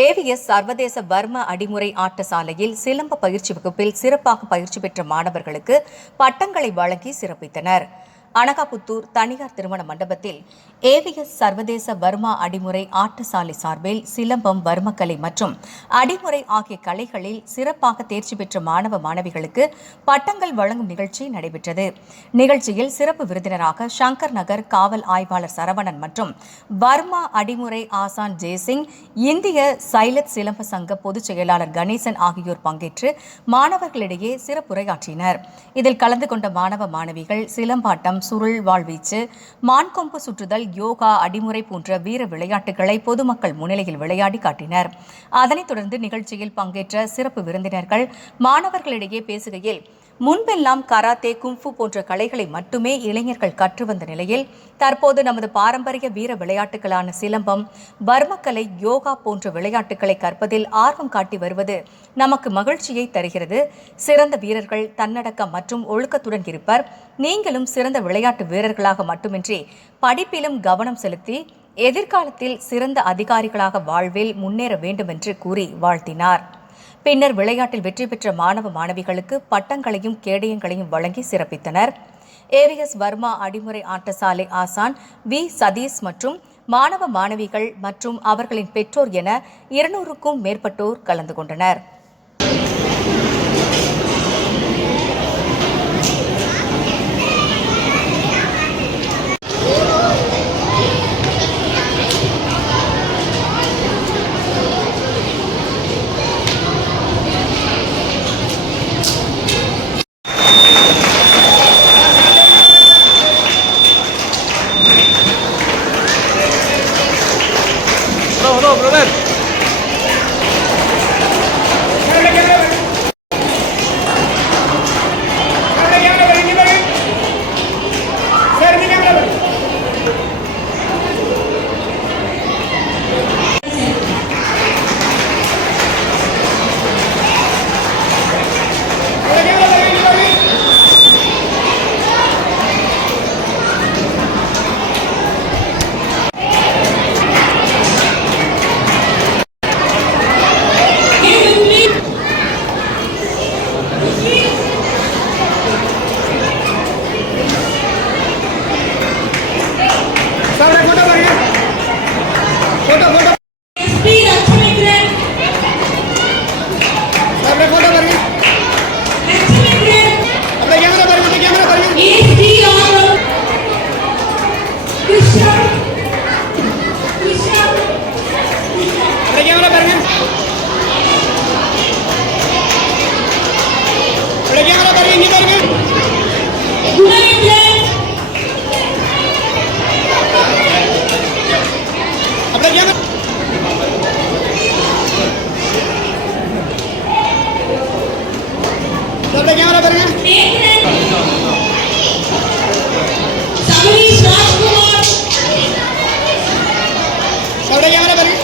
AVS சர்வதேச வர்ம அடிமுறை ஆட்ட சாலையில் சிலம்ப பயிற்சி வகுப்பில் சிறப்பாக பயிற்சி பெற்ற மாணவர்களுக்கு பட்டங்களை வழங்கி சிறப்பித்தனர். அனகாபுத்தூர் தனியார் திருமண மண்டபத்தில் ஏவிஎஸ் சர்வதேச வர்மா அடிமுறை ஆட்டசாலை சார்பில் சிலம்பம் வர்மக்கலை மற்றும் அடிமுறை ஆகிய கலைகளில் சிறப்பாக தேர்ச்சி பெற்ற மாணவ மாணவிகளுக்கு பட்டங்கள் வழங்கும் நிகழ்ச்சி நடைபெற்றது. நிகழ்ச்சியில் சிறப்பு விருந்தினராக சங்கர் நகர் காவல் ஆய்வாளர் சரவணன் மற்றும் வர்மா அடிமுறை ஆசான் ஜெய்சிங் இந்திய சைலத் சிலம்ப சங்க பொதுச் செயலாளர் கணேசன் ஆகியோர் பங்கேற்று மாணவர்களிடையே சிறப்புரையாற்றினர். இதில் கலந்து கொண்ட மாணவ மாணவிகள் சிலம்பாட்டம் சுருள் வாழ்வீச்சு மான்கொம்பு சுற்றுதல் யோகா அடிமுறை போன்ற வீர விளையாட்டுகளை பொதுமக்கள் முன்னிலையில் விளையாடி காட்டினர். அதனைத் தொடர்ந்து நிகழ்ச்சியில் பங்கேற்ற சிறப்பு விருந்தினர்கள் மாணவர்களிடையே பேசுகையில் முன்பெல்லாம் கராத்தே கும்ஃபு போன்ற கலைகளை மட்டுமே இளைஞர்கள் கற்று வந்த நிலையில் தற்போது நமது பாரம்பரிய வீர விளையாட்டுகளான சிலம்பம் பர்மக்கலை யோகா போன்ற விளையாட்டுகளை கற்பதில் ஆர்வம் காட்டி வருவது நமக்கு மகிழ்ச்சியை தருகிறது. சிறந்த வீரர்கள் தன்னடக்கம் மற்றும் ஒழுக்கத்துடன் இருப்பர். நீங்களும் சிறந்த விளையாட்டு வீரர்களாக மட்டுமின்றி படிப்பிலும் கவனம் செலுத்தி எதிர்காலத்தில் சிறந்த அதிகாரிகளாக வாழ்வில் முன்னேற வேண்டும் என்று கூறி வாழ்த்தினார். பின்னர் விளையாட்டில் வெற்றி பெற்ற மாணவ மாணவிகளுக்கு பட்டங்களையும் கேடயங்களையும் வழங்கி சிறப்பித்தனர். ஏவிஎஸ் வர்மா அடிமுறை ஆட்டசாலை ஆசான் வி. சதீஷ் மற்றும் மாணவ மாணவிகள் மற்றும் அவர்களின் பெற்றோர் என இருநூறுக்கும் மேற்பட்டோர் கலந்து கொண்டனர். பாருங்க அப்படியே கேமரா பாருங்க இங்க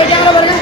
பாருங்க.